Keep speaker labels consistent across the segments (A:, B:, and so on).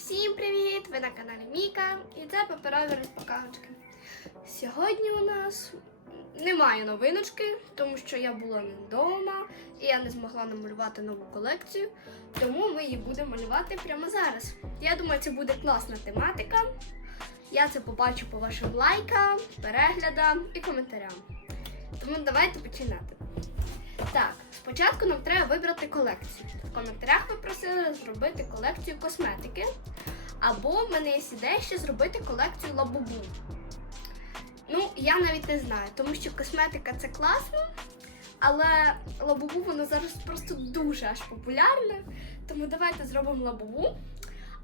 A: Всім привіт! Ви на каналі Міка і це паперові розпаковочки. Сьогодні у нас немає новиночки, тому що я була не вдома і я не змогла намалювати нову колекцію, тому ми її будемо малювати прямо зараз. Я думаю, це буде класна тематика. Я це побачу по вашим лайкам, переглядам і коментарям. Тому давайте починати. Так, спочатку нам треба вибрати колекцію. В коментарях ви просили зробити колекцію косметики. Або в мене є ідея ще зробити колекцію лабубу. Ну, я навіть не знаю, тому що косметика це класно, але лабубу воно зараз просто дуже аж популярне. Тому давайте зробимо лабубу.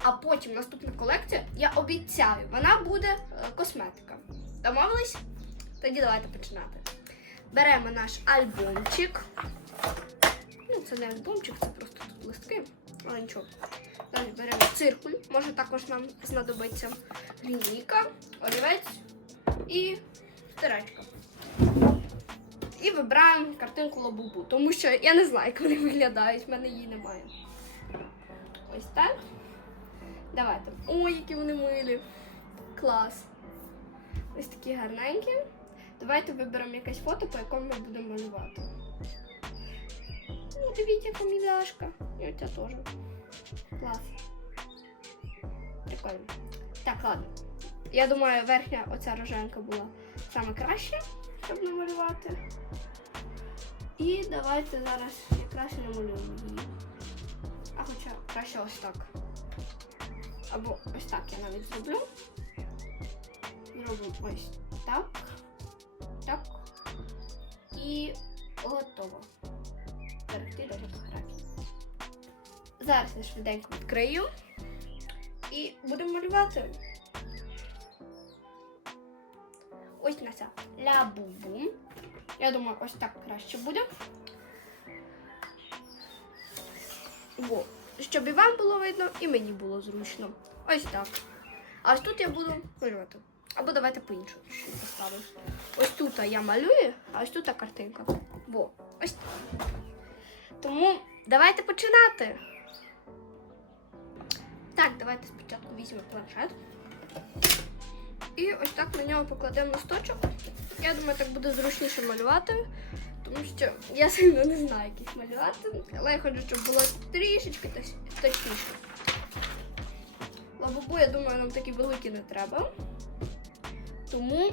A: А потім наступна колекція, я обіцяю, вона буде е, косметика. Домовились? Тоді давайте починати. Беремо наш альбомчик. Ну, це не альбомчик, це просто тут листки, але нічого. Далі беремо циркуль, може також нам знадобиться лінійка, олівець і стирачка. І вибираємо картинку лабубу, тому що я не знаю, як вони виглядають, в мене її немає. Ось так. Давайте. Ой, які вони милі. Клас. Ось такі гарненькі. Давайте виберемо якесь фото, по якому ми будемо малювати. Ну, дивіться, яка міляшка. І оця теж. Клас. Прикольно. Так, ладно. Я думаю, верхня оця роженка була саме краще, щоб намалювати. І давайте зараз якраз намалюємо її. А хоча краще ось так. Або ось так я навіть зроблю. Зробимо ось так. Так. І готово. Перейти до фотографії. Зараз я швиденько відкрию і будемо малювати. Ось наша лябубу. Я думаю, ось так краще буде. Во. Щоб і вам було видно, і мені було зручно. Ось так. А тут я буду малювати. Або давайте по-іншому поставимо. Ось тут я малюю, а ось тут картинка. Во, ось так. Тому давайте починати. Так, давайте спочатку візьмемо планшет. І ось так на нього покладемо листочок. Я думаю, так буде зручніше малювати, тому що я сильно не знаю, як їх малювати, але я хочу, щоб було трішечки точніше. Лабубу, я думаю, нам такі великі не треба. Тому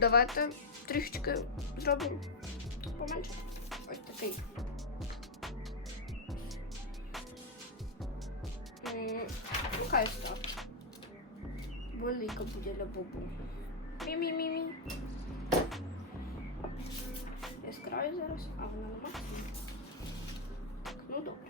A: давайте трішечки зробимо поменше. Ось такий. Ось так. Велика буде лабубу. Мі-мі-мі-мі. Я з краю зараз, а вона на максимум. Ну добре.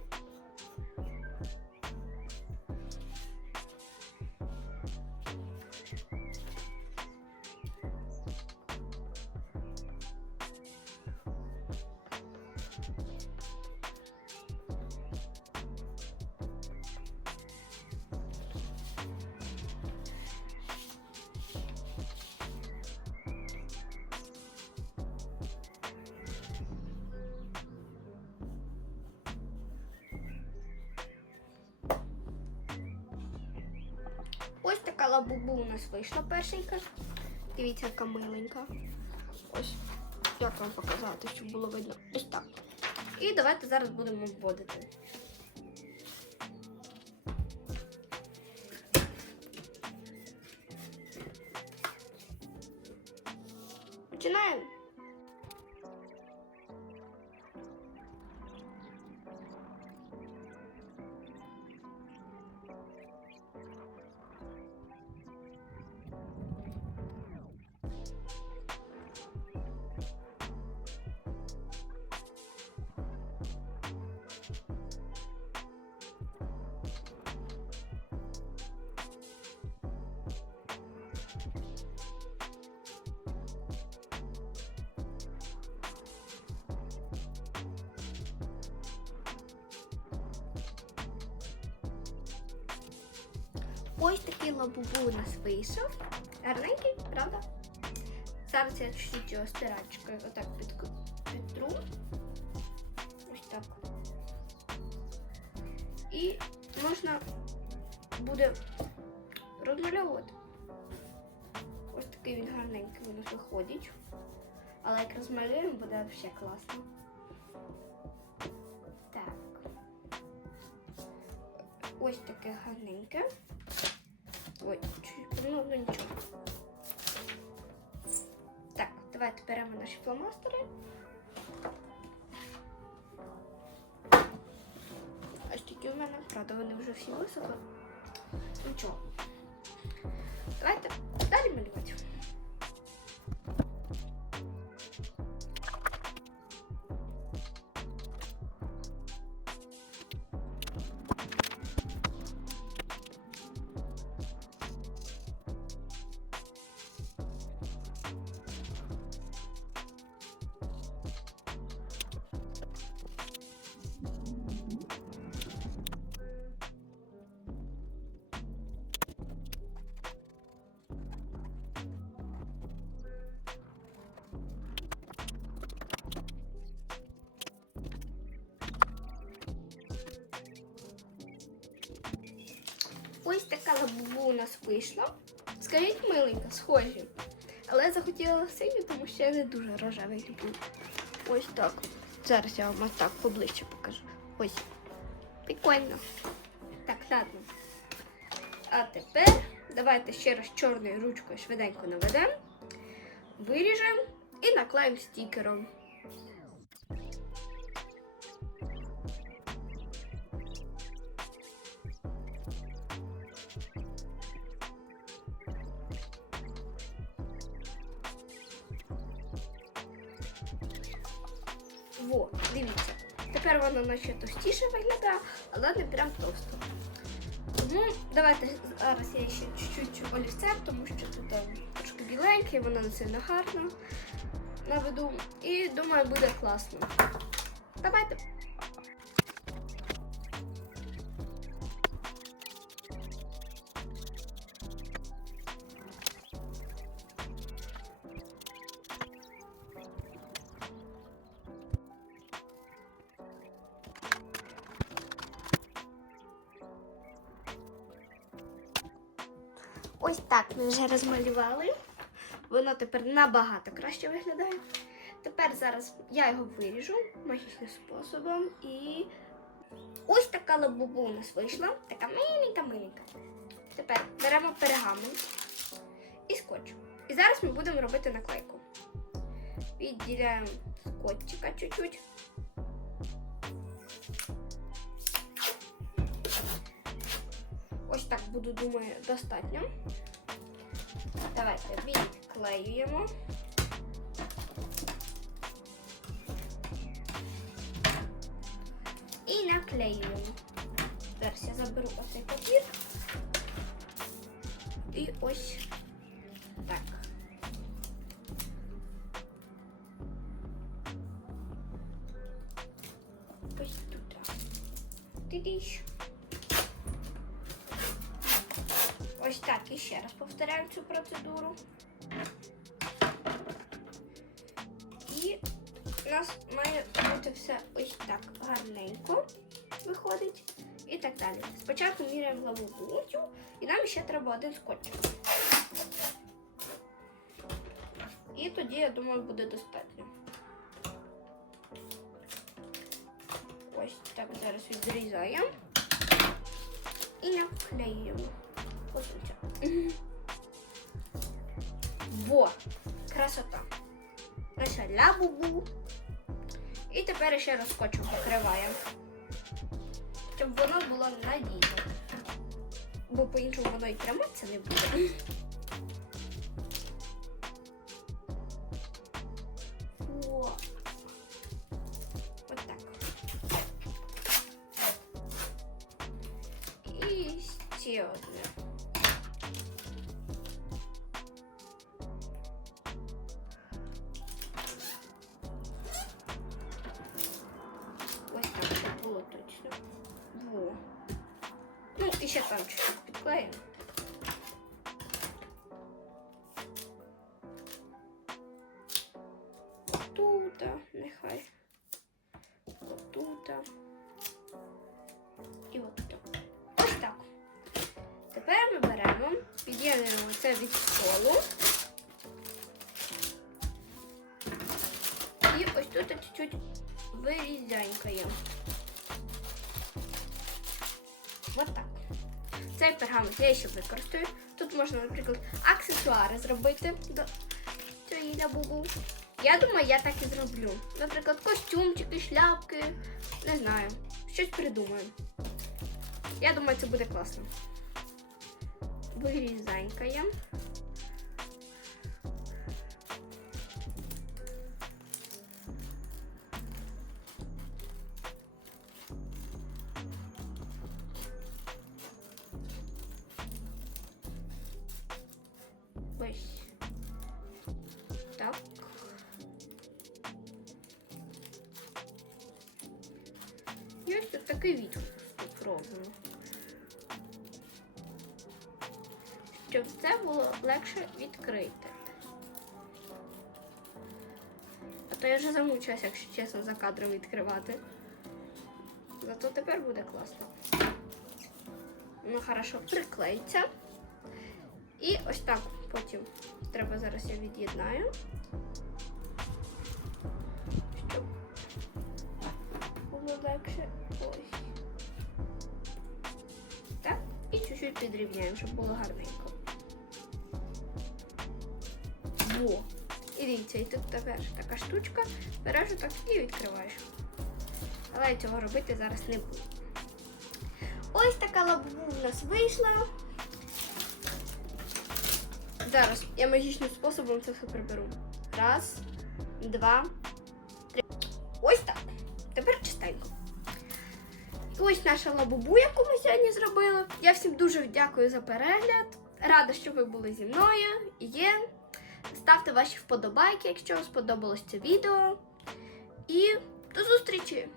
A: лабубу у нас вийшла першенька. Дивіться, яка миленька. Ось, як вам показати, щоб було видно. Ось так. І давайте зараз будемо вводити. Починаємо. Ось такий лабубу у нас вийшов. Гарненький, правда? Зараз я чуть-чуть його стирачкою отак підтру. Ось так. І можна буде розмальовувати. Ось такий він гарненький у нас виходить. Але як розмалюємо, буде взагалі класно. Так. Ось таке гарненьке. Ну, ну нічого. Так, давайте беремо наші фломастери. Ось такі у мене, правда, вони вже всі висохли. Нічого. Давайте далі малювати. Ось така лабубу у нас вийшла. Скажіть, миленька, схожі. Але я захотіла синю, тому що я не дуже рожевий люблю. Ось так. Зараз я вам ось так поближче покажу. Ось. Прикольно. Так, ладно. А тепер давайте ще раз чорною ручкою швиденько наведемо, виріжемо і наклеїмо стікером. Воно ще товстіше виглядає, але не прям товсто. Тому давайте зараз я ще чуть-чуть олівцем, тому що тут трошки біленьке, воно не сильно гарно наведу. І думаю, буде класно. Давайте. Ось так ми вже розмалювали. Воно тепер набагато краще виглядає. Тепер зараз я його виріжу магічним способом. І ось така лабуба у нас вийшла. Така миленька-миленька. Тепер беремо пергамент і скотч. І зараз ми будемо робити наклейку. Відділяємо скотчика чуть-чуть. Так буду, думаю, достатньо. Давайте відклеюємо. І наклеюємо. Зараз я заберу оцей папір. І ось так. Ось тут. Тидіщ. Ось так і ще раз повторяємо цю процедуру. І у нас має бути все ось так гарненько виходить. і так далі. Спочатку міряємо лабубу, і нам ще треба один скотч. І тоді, я думаю, буде достатньо. Ось так зараз відрізаємо і наклеїмо. Це. Во! Красота. Наша лабубу. І тепер ще раз скотчем покриваємо. Щоб воно було надійно. Бо по-іншому воно і триматися не буде. І ще там чуть-чуть підклеїмо. Тута, нехай. Отута. І от тут. Ось так. Тепер ми беремо, під'єднуємо це від столу. І ось тут чуть-чуть вирізянькаємо. Ось так. Цей пергамент я ще використаю. Тут можна, наприклад, аксесуари зробити до цієї лабубу. Я думаю, я так і зроблю. Наприклад, костюмчики, шляпки. Не знаю. Щось придумаю. Я думаю, це буде класно. Вирізанька Ось. Відгук тут робимо. Щоб це було легше відкрити. А то я вже замучилася, якщо чесно, за кадром відкривати. Зато тепер буде класно. Воно хорошо приклеїться. І ось так потім треба зараз я від'єднаю. Підрівняємо, щоб було гарненько. Во. І дивіться, і тут тепер така штучка. Береш так і відкриваєш. Але я цього робити зараз не буду. Ось така лабубу в нас вийшла. Зараз я магічним способом це все приберу. Раз, два, Ось наша лабубу, яку ми сьогодні зробили. Я всім дуже дякую за перегляд. Рада, що ви були зі мною. Є. Ставте ваші вподобайки, якщо вам сподобалось це відео. І до зустрічі!